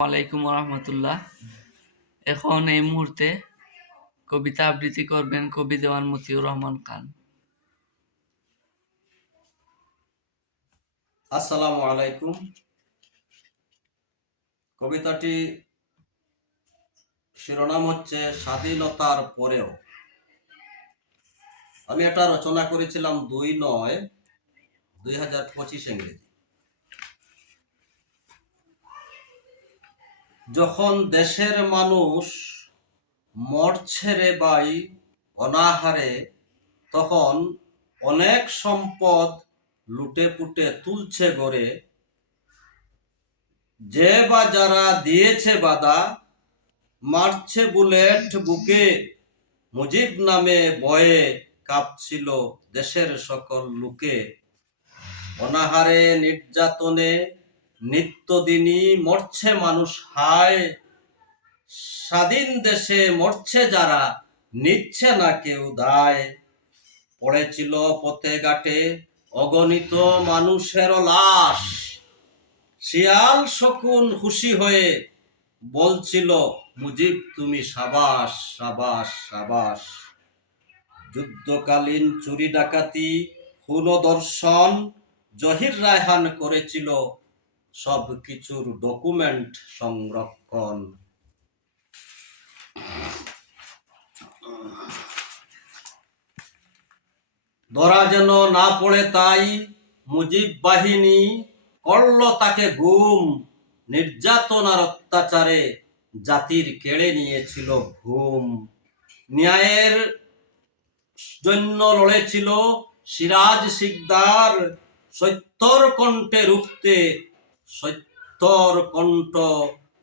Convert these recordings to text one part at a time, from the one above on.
ওয়ালাইকুম রহমতুল্লাহ। এখন এই মুহূর্তে কবিতা আবৃত্তি করবেন কবি দেওয়ান মতিউর রহমান খান। আসসালামু আলাইকুম। কবিতাটি শিরোনাম হচ্ছে স্বাধীনতার পরেও। আমি এটা রচনা করেছিলাম 2/9/2025 ইংরেজি। যখন দেশের মানুষ মরছে রে ভাই অনাহারে, তখন অনেক সম্পদ লুটে পুটে তুলছে গড়ে, যে বা যারা দিয়েছে বাধা মারছে বুলেট বুকে, মুজিব নামে বয়ে কাঁপছিল দেশের সকল লোকে। অনাহারে নির্যাতনে নিত্যদিনই মরছে মানুষ হায়, স্বাধীন দেশে মরছে যারা নিচ্ছে না কেউ দায়। পড়েছিল পথে ঘাটে অগণিত মানুষের লাশ, শিয়াল শকুন খুশি হয়ে বলছিল মুজিব তুমি সাবাস সাবাস সাবাস। যুদ্ধকালীন চুরি ডাকাতি খুন দর্শন জহির রায়হান করেছিল সব কিছুর ডকুমেন্ট সংরক্ষণ। ধরা যেন না পড়ে তাই মুজিব বাহিনী করল তাকে গুম, নির্যাতন আর অত্যাচারে জাতির কেড়ে নিয়েছিল ঘুম। ন্যায়ের জন্য লড়েছিল সিরাজ শিকদার, সত্যর কণ্ঠে রুখতে সত্যর কণ্ঠ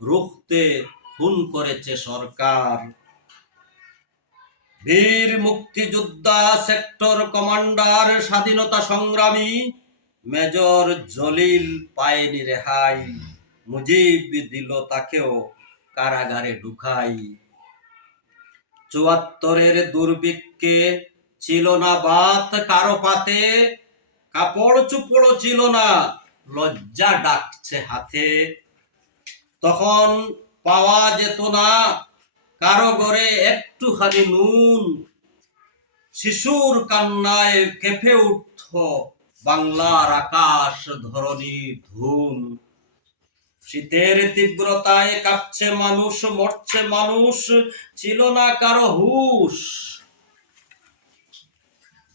রুখতে খুন করেছে সরকার। বীর মুক্তিযোদ্ধা সেক্টর কমান্ডার স্বাধীনতা সংগ্রামী মেজর জলিল পায়নি রেহাই, মুজিব দিল তাকেও কারাগারে ঢুকাই। ৭৪-এর দুর্ভিক্ষে ছিল না বাত কারো পাতে, কাপড় চুপড় ছিল না লজ্জা ডাকছে হাতে। তখন পাওয়া যেত না কারো ঘরে একটুখানি নুন, শিশুর কান্নায় কেঁপে উঠত বাংলার আকাশ ধরণী ধুন। শীতের তীব্রতায় কাঁপছে মানুষ মরছে মানুষ, ছিল না কারো হুঁশ।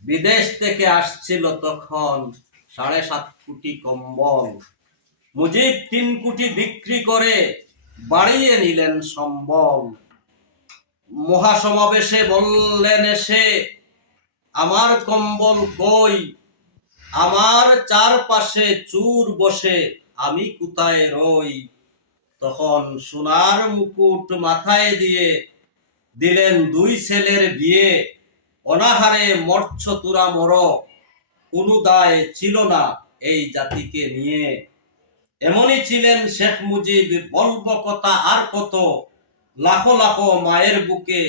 বিদেশ থেকে আসছিল তখন ৭.৫ কোটি কম্বল, মুজিব ৩ কোটি বিক্রি করে বাড়িয়ে নিলেন সম্বল। মহাসমাবেশে বললেন এসে আমার কম্বল কই, আমার চারপাশে চুর বসে আমি কোথায় রই। তখন সোনার মুকুট মাথায় দিয়ে দিলেন 2 ছেলের বিয়ে। অনাহারে মরছ তোরা মর, কোনো দায় ছিল না এই জাতিকে নিয়ে। এমনই ছিলেন শেখ মুজিব, বলবো কথা আর কত, লাখো লাখো মায়ের বুকে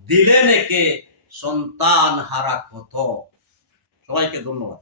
দিলেন একে সন্তান হারা কত। সবাইকে ধন্যবাদ।